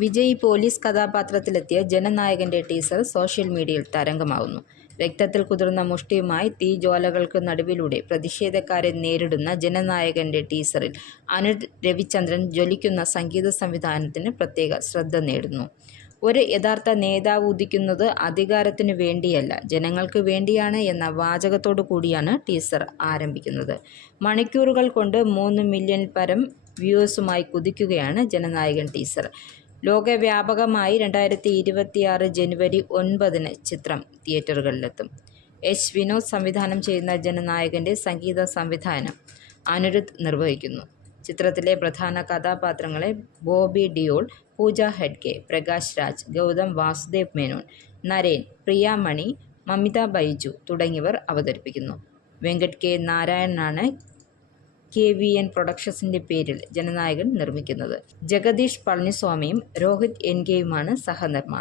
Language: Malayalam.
വിജയ് പോലീസ് കഥാപാത്രത്തിലെത്തിയ ജനനായകന്റെ ടീസർ സോഷ്യൽ മീഡിയയിൽ തരംഗമാവുന്നു. രക്തത്തിൽ കുതിർന്ന മുഷ്ടിയുമായി തീജ്വാലകൾക്ക് നടുവിലൂടെ പ്രതിഷേധക്കാരെ നേരിടുന്ന ജനനായകന്റെ ടീസറിൽ അനിരുദ്ധ് രവിചന്ദ്രൻ ജ്വലിക്കുന്ന സംഗീത സംവിധാനത്തിന് പ്രത്യേക ശ്രദ്ധ നേടുന്നു. ഒരു യഥാർത്ഥ നേതാവ് ഉദിക്കുന്നത് അധികാരത്തിനു വേണ്ടിയല്ല, ജനങ്ങൾക്ക് വേണ്ടിയാണ് എന്ന വാചകത്തോടു കൂടിയാണ് ടീസർ ആരംഭിക്കുന്നത്. മണിക്കൂറുകൾ കൊണ്ട് 3 മില്യണിൽ പരം വ്യൂവേഴ്സുമായി കുതിക്കുകയാണ് ജനനായകൻ ടീസർ. ലോകവ്യാപകമായി 2026 ജനുവരി 9 ചിത്രം തിയേറ്ററുകളിലെത്തും. എച്ച്. വിനോദ് സംവിധാനം ചെയ്യുന്ന ജനനായകന്റെ സംഗീത സംവിധാനം അനിരുദ്ധ് നിർവഹിക്കുന്നു. ചിത്രത്തിലെ പ്രധാന കഥാപാത്രങ്ങളെ ബോബി ഡിയോൾ, പൂജ ഹെഗ്ഡെ, പ്രകാശ് രാജ്, ഗൗതം വാസുദേവ് മേനോൻ, നരേൻ, പ്രിയ മണി, മമിത ബൈജു തുടങ്ങിയവർ അവതരിപ്പിക്കുന്നു. വെങ്കട്ട് കെ. നാരായണനാണ് KVN പ്രൊഡക്ഷൻസിന്റെ പേരിൽ ജനനായകൻ നിർമ്മിക്കുന്നത്. ജഗദീഷ് പളനിസ്വാമിയും രോഹിത് NKയുമാണ് സഹനിർമ്മാണം.